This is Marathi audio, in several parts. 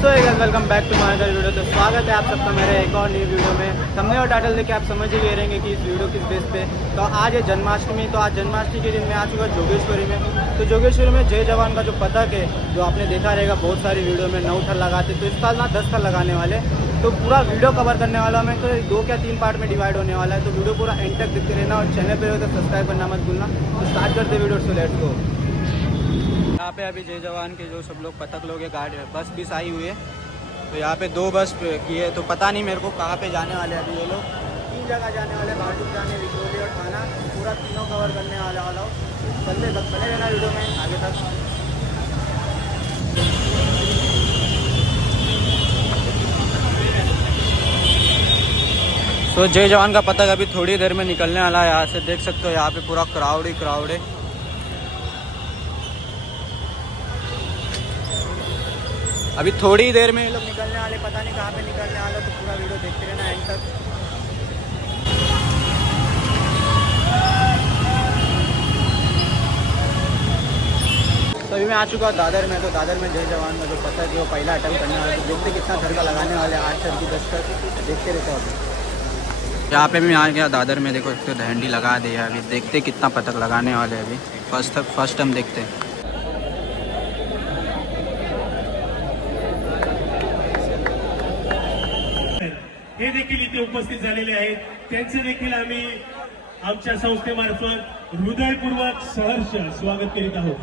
So welcome back to my other video. तो स्वागत है आप सबका मेरे एक और न्यू वीडियो में। थंबनेल और टाइटल देखिए आप समझ ही गए रहेंगे कि इस वीडियो किस बेस पे। तो आज है जन्माष्टमी। तो आज जन्माष्टमी के दिन मैं आ चुका जोगेश्वरी में। तो जोगेश्वरी में जय जवान का जो पदक है, जो आपने देखा रहेगा बहुत सारी वीडियो में 9 थर लगाते, तो इस साल ना 10 थर लगाने वाले। तो पूरा वीडियो कवर करने वाला मैं, तो 2 या 3 पार्ट में डिवाइड होने वाला है। तो वीडियो पूरा एंड तक देखते रहना और चैनल पर हो तो सब्सक्राइब करना मत भूलना। तो स्टार्ट करते वीडियो, सो लेट्स गो। यहाँ पे अभी जय जवान के जो सब लोग पतक लोग गार्ड बस भी आई हुई है। तो यहाँ पे 2 बस किए, तो पता नहीं मेरे को कहाँ पे जाने वाले अभी ये लोग। 3 जगह जाने वाले, भाटुक जाने, विक्रोली और थाना, पूरा तीनों कवर करने वाला हो। बने रहना वीडियो में आगे तक। तो जय जवान का पतक अभी थोड़ी देर में निकलने वाला है। यहाँ से देख सकते हो, यहाँ पे पूरा क्राउड ही क्राउड है। अभी थोड़ी देर में ये लोग निकलने वाले, पता नहीं कहाँ पे निकलने वाले। तो पूरा वीडियो देखते रहना एंड तक। तो अभी मैं आ चुका हूँ दादर में। तो दादर में जय जवान में जो पता है जो पहला अटेम्प्ट करने वाले, तो देखते कितना थर का लगाने वाले, 8 थर की 10 थर देखते रहते अभी। यहाँ पे भी आ गया दादर में, देखो तो डंडी लगा दिया। अभी देखते कितना पतक लगाने वाले अभी। फर्स्ट हम देखते हैं। हे देखील इथे उपस्थित झालेले आहेत, त्यांचे देखील आम्ही आमच्या संस्थेमार्फत हृदयपूर्वक सहर्ष स्वागत करीत आहोत।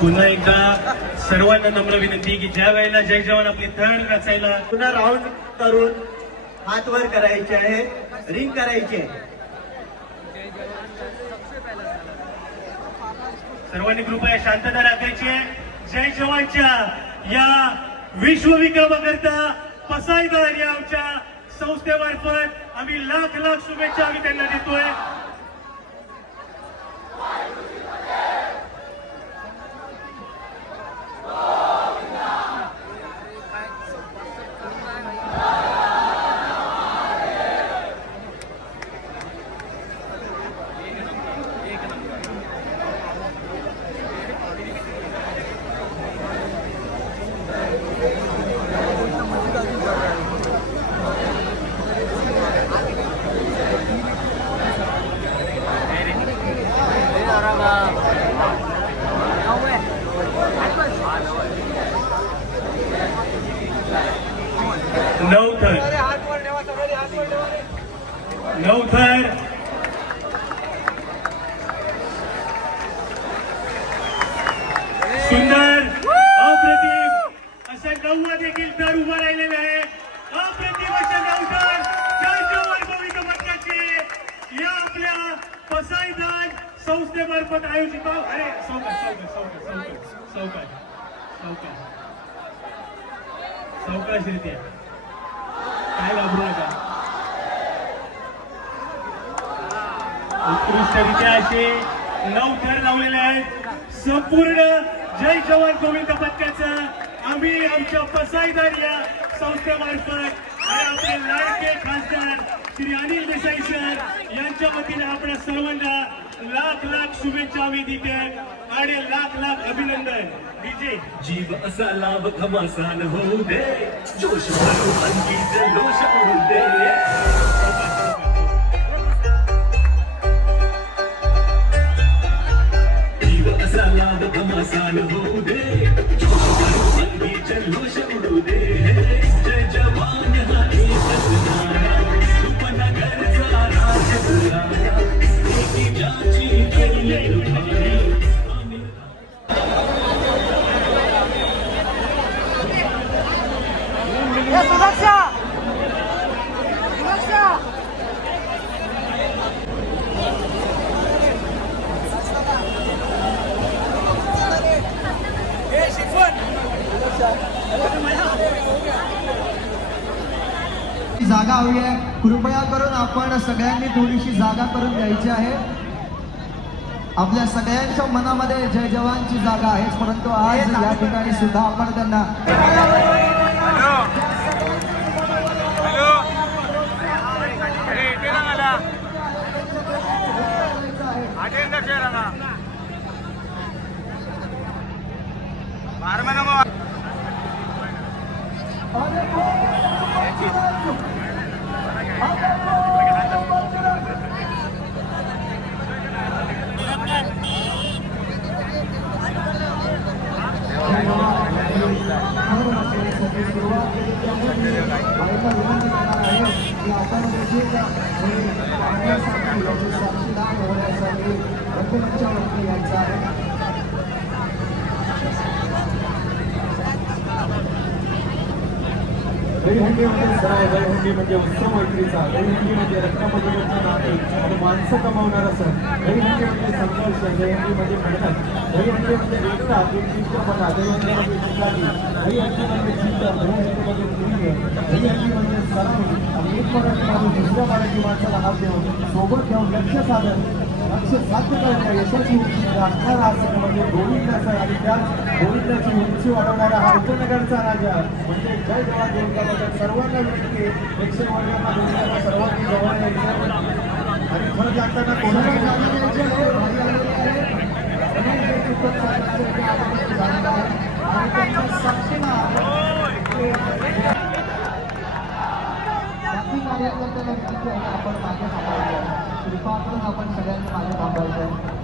पुन्हा एकदा सर्वांना नम्र विनंती की ज्या वेळेला जय जवान आपली थर रचायला पुन्हा राऊंड करून हात वर करायचे आहे, रिंग करायचे। सर्वांनी कृपया शांतता राखायची आहे। जय जवानच्या या विश्वविक्रमाकरता पसाईदार या आमच्या संस्थेमार्फत आम्ही लाख लाख शुभेच्छा आम्ही त्यांना देतोय। नऊ थर सुंदर अप्रतिम अशा 9 देखील तर उभा राहिलेले आहे। अप्रतिम अशा 9 थर जय जवान गोविंद पथकाचे या आपल्या पसाईदार संस्थेमार्फत आयोजित। अरे सावकाशरित्या काय घाबरू नका। उत्कृष्टरित्या असे 9 थर लावलेले आहेत। संपूर्ण जय जवान गोविंद पथकाचं आम्ही आमच्या पसाईदार या संस्थेमार्फत आणि आपले लाडके खासदार श्री अनिल देसाई सर यांच्या वतीने आपल्या सर्वांना लाख लाख शुभेच्छा आम्ही देते आणि लाख लाख अभिनंदन। विजय जीव असा लाभ घमासान होऊ दे, जोश भरून आणखी जल्लोष उडू दे। जीव असा लाभ घमासान होऊ दे, जोश भरून आणखी जल्लोष उडू दे। जय जवान हा एकच नारा, उपनगरचा राजघराणा, एकी ज्याची ठरले रुपारी। जागा हवी आहे, कृपया करून आपण सगळ्यांनी थोडीशी जागा करून द्यायची आहे। आपल्या सगळ्यांच्या मनामध्ये जय जवानची जागा आहे, परंतु आज या ठिकाणी सुद्धा आपण त्यांना दहीहंडी म्हणजे सराव, दहीहंडी म्हणजे उत्सव मैत्रीचा, दहीहंडी म्हणजे रक्तपद्धतीचं नाते आणि माणसं कमावणारा सण, दहीहंडी म्हणजे संघर्ष, दहीहंडी म्हणजे मेहनत, दहीहंडी म्हणजे एकता, निर्दिष्टपणा, दहीहंडी म्हणजे चिकाटी, दहीहंडी म्हणजे चिंतन, दहीहंडी म्हणजे प्रिय, दहीहंडी म्हणजे सराव आणि एक मराठी माणूस दुसऱ्या मराठी माणसाला हात देऊन सोबत घेऊन लक्ष साध्य करण्याच्या यशाची राखणारा असं म्हणजे गोविंदाचा आणि त्याच गोविंदाची उंची वाढवणारा हा उपनगरचा राजा म्हणजे जय जवान जय किसान सर्वांना विनंती एकशे वर्गांना गोविंदाला सर्वांनी जवळ यायचं आणि खरं लागताना कोणाला जाणं द्यायचं आहे, भारी आलेले आहे. म्हणून हे चित्रपट सादराचे जे आपण जाणलं आहे आणि त्यांच्या साक्षीला भक्ती कार्यकर्त्याला विनंती आहे आपण मागे थांबायचं, कृपा करून आपण सगळ्यांनी मागे थांबायचं.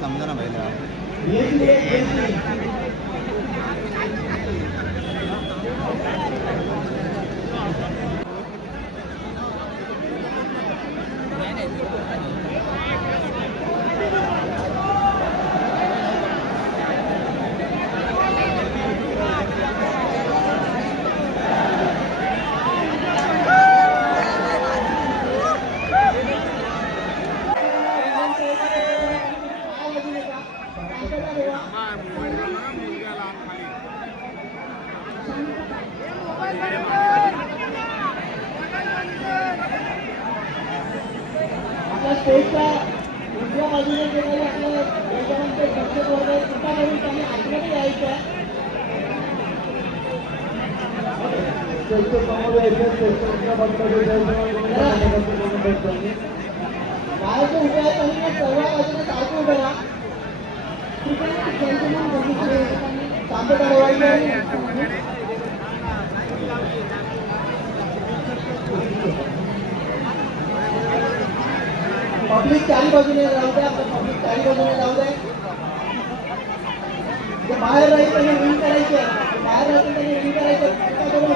समजा ना पहिले स्टेजच्या उजव्या बाजूने जे काही आपलं जयजवानचे दर्शक वर्ग आहे कृपा करून त्यांनी आतमध्ये यायचं आहे. बाहेरचे उभे आहेत आणि या सर्व बाजूने सारखे उभे राहा. शांत ठरवायचं. पब्लिक चारी बाजूने राहू द्या. पब्लिक चारी बाजूने राहू द्या. जे बाहेर राहील त्यांनी रिंग करायचे, बाहेर राहतील त्यांनी रिंग करायचे. कृपा करून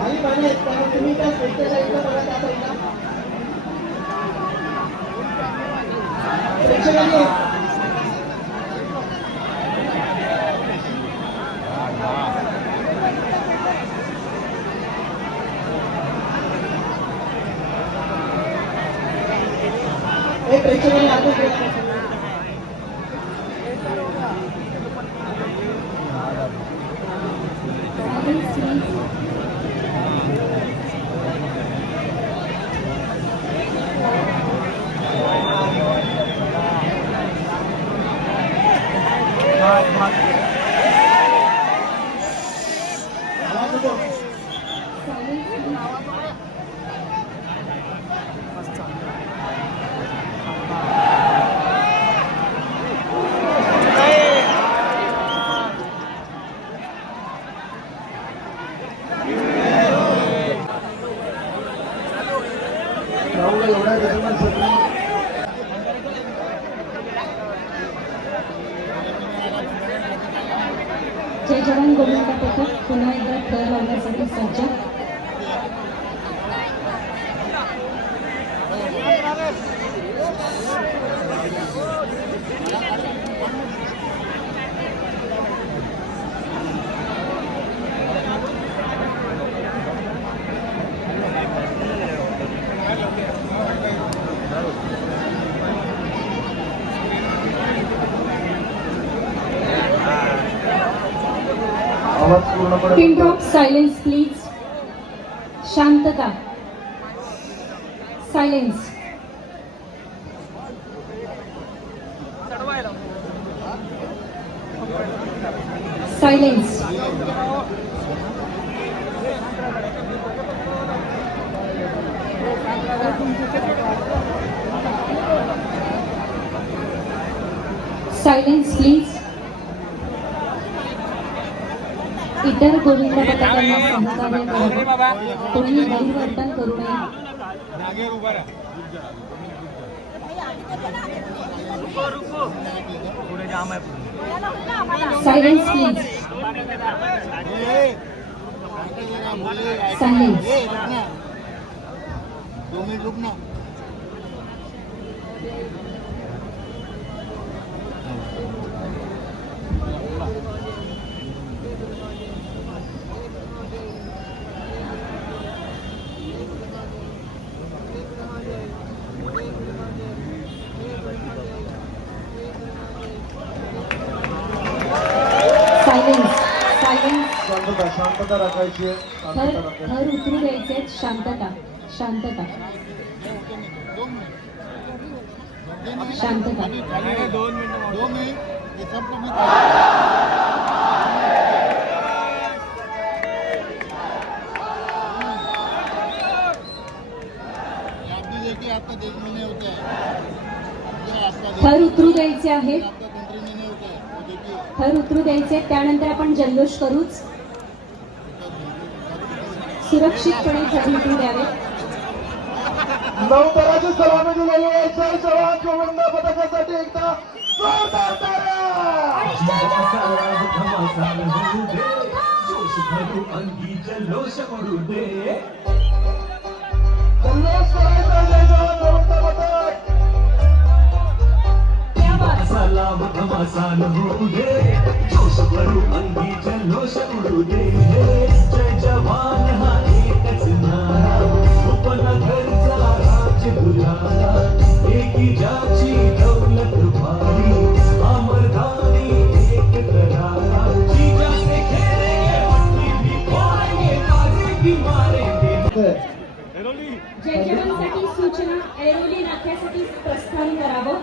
खाली पाणी आहेत त्यामुळे तुम्ही त्या स्टेजच्या साईडला बघा, त्या साईडला प्रेक्षकांनी हे प्रेक्षकांनी आतून राहुल एवढ्या गजमासाठी जय जवान गोविंद पथक पुन्हा एकदा थर लावण्यासाठी सज्ज. आवाज पूर्णपणे पिन ड्रॉप सायलेन्स प्लीज. शांतता. सायलेन्स. सायलेन्स. Silence please. इतर गोविंद पथकांना सहकार्य करावे. कोणी गैरवर्तन करू नये. Silence please. Silence. Silence. Silence. शांतता राखायची आहे. थर शांतता राखायची. थर उतरू द्यायचे. शांतता. शांतता. शांतता. थर उतरू द्यायचे आहेत. थर उतरू द्यायचे. त्यानंतर आपण जल्लोष करूच. सुरक्षितपणे थर उतरू द्यावे. नौदलाची सलामी दिलेली आहे. जय जवान गोविंद पथकासाठी एकदा जोरदार टाळ्या. जल्लोष करायचा. जय जवान गोविंद पथक. सलाम घमासान हो दे जोश भरू अंगी जल्लोष उडू दे जय जवान हा एकच नारा उपनगरचा राज दुलारा एकी जाची दौलत भारी अमरधारी एक करारा जीजा से खेलेंगे मट्टी भी फोड़ेंगे ताजे भी मारेंगे. जय जवानसाठी सूचना. ऐरोली नाक्यासाठी प्रस्थान करावं.